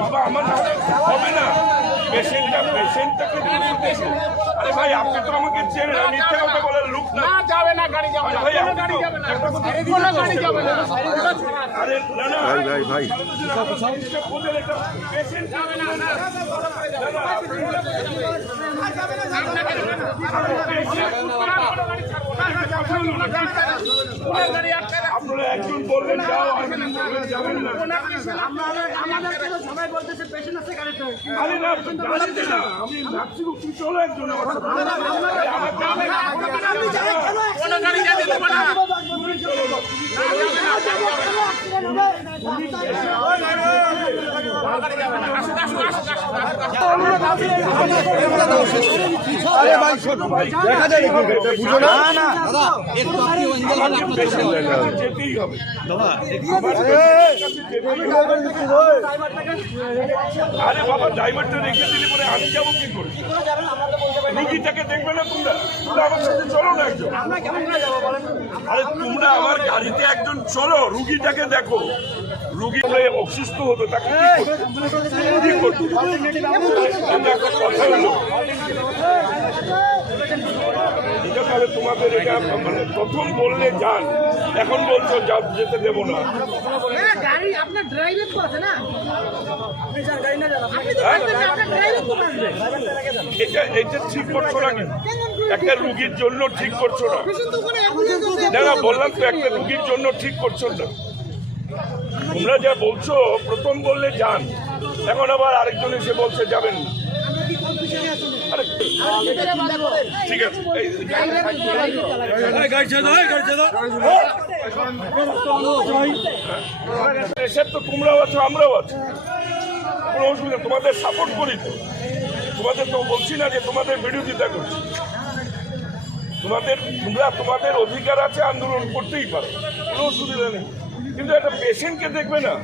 বাবা আমার হবে না, পেশেন্টটাকে আরে ভাই আপনি তো আমাকে চেনেন, মিথ্যে কথা বলার লোক না। যাবে না, গাড়ি যাবে না, ভাই গাড়ি যাবে না, কোনো গাড়ি যাবে না। আরে না না ভাই পেশেন্ট যাবে না, আপনারা একজন বলবেন যাও, যাবেন না। সবাই বলতেছে পেশেন্ট আছে গাড়িতে। আরে না যাচ্ছি না, আমি যাচ্ছি, তুমি চলো একজন আমার সাথে। কোনো গাড়ি যেতে দেবে না। আরে ভাই দেখা যায় বুঝো না না দাদা যেতেই হবে আরে বাবা, ড্রাইভারটা রেখে দিলে পরে আমি যাবো কি করে? রুগীটাকে দেখবে না তোমরা? তোমরা আমার সাথে চলো না একজন। আরে তোমরা আমার গাড়িতে একজন চলো, রুগীটাকে দেখো। রুগী অসুস্থ হতো, তাকে কি করতো? কথা হলো এটা, তাহলে তোমাদের এটা মানে প্রথম বললে যান, এখন বলছো যেতে দেবো না। গাড়ি আপনার ড্রাইভার তো আছে না, আপনি যান গাড়ি না যান, আপনি তো আপনার ড্রাইভার তো আসবে। এটা ঠিক করছো না, কেন একটা রুগীর জন্য ঠিক করছো না? না বললাম তো, একটা রুগীর জন্য ঠিক করছো না। তোমরা যা বলছো প্রথম বললে যান, এখন আবার আরেকজন এসে বলছে যাবেন না। ঠিক আছে, দেশের তো তোমরাও আছো, আমরাও আছি, কোনো অসুবিধা, তোমাদের সাপোর্ট করি তো। তোমাদের তো বলছি না যে তোমাদের বিরোধিতা করছি। তোমাদের অধিকার আছে, আন্দোলন করতেই পারো, কোনো অসুবিধা নেই। কিন্তু একটা পেশেন্টকে দেখবে না,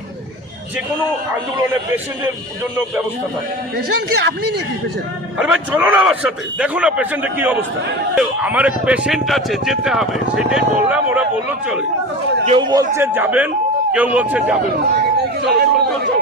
যে কোনো আন্দোলনে পেশেন্টের জন্য ব্যবস্থা থাকে। পেশেন্ট কি আপনি নাকি পেশেন্ট? আরে ভাই চলো না আমার সাথে, দেখো না পেশেন্টের কি অবস্থা। আমার এক পেশেন্ট আছে, যেতে হবে, সেটাই বললাম, ওরা বললো চলে। কেউ বলছে যাবেন, কেউ বলছে যাবেন না। চলো চলো চলো।